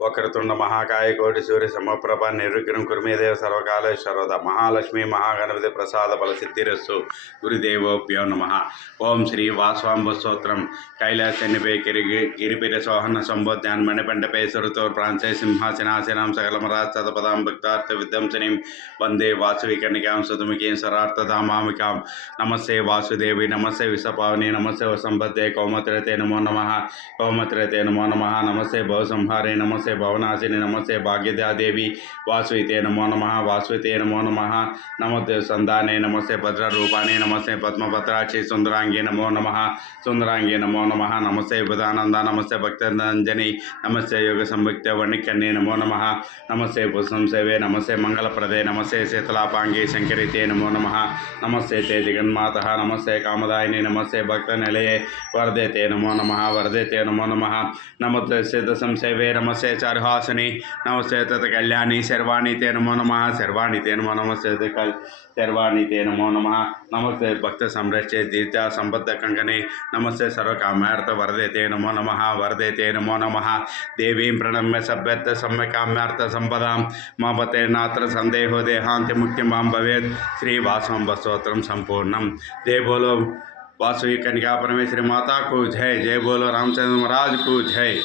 वक्रतुंड महाकाय कोटि सूर्य समप्रभ निर्विघ्नं कुरु मे देव सर्वकाल सर्वदा महालक्ष्मी महागणपति प्रसाद फल सिद्धिरस्तु गुरुदेवोभ्यो नमः। ओम श्री वासवांब स्तोत्रम कैलासनिपे गिरिपिर सोहन संबोध्यान मणिपंडपे सुरतोर प्रांते सिंहासनासीनां सकलमराज तदपदां भक्तार्थ विद्वंसनीं वंदे वासवी कन्यकां सुतमुखीं सरार्थधामामिकां। नमस्ते वासुदेवी नमस्ते विषपावनी नमस्ते वसंबद्धे कौमत्रते नमो नमः कौमत्रते नमो नमः। नमस्ते भवसंहारे नमस्ते भवनाशिनी नमस्ते भाग्यदादेवी वासुते नमो नमः वासुते नमो नमः। नमस्ते संधाने नमस्ते भद्ररूपाणे नमस्ते पद्मभद्राक्षी सुंदरांगे नमो नमः सुंदरांगे नमो नमः। नमस्ते बुधानंद नमस्ते भक्तरंजनी नमस्ते योग संयुक्त वणिकन्ये नमो नमः। नमस्ते पुष्पं सेवे नमस्ते मंगलप्रदे नमस्ते शीतलापांगे शंकरिते नमो नमः। नमस्ते ते जगन्मातः नमस्ते कामदायिनी नमस्ते भक्तनिलये वरदे ते नमो नमः वरदे ते नमो नमः। नमस्ते सिद्धसं सेवे नमस्ते चारुहासिनी नमस्ते तत् कल्याणी शर्वाणी ते नमो नमः शर्वाणी ते नमो नमस्ते शर्वाणी ते नमो नमः। नमस्ते भक्त संरक्षे दीर्घ संबद्ध कंकणे नमस्ते सर्वकाम्यार्थ वरदे ते नमो नमः वरदे ते नमो नमः। देवीं प्रणम्य सभ्यर्थ सम्यकाम्यार्थ संपदां ममते नात्र संदेहो देहांत मुक्ति मां भवेत्। श्री वासवांब स्तोत्रम संपूर्णम। जय बोलो वासवी कन्या परमेश्वरी माता को जय। जय बोलो रामचंद्र महाराज को जय।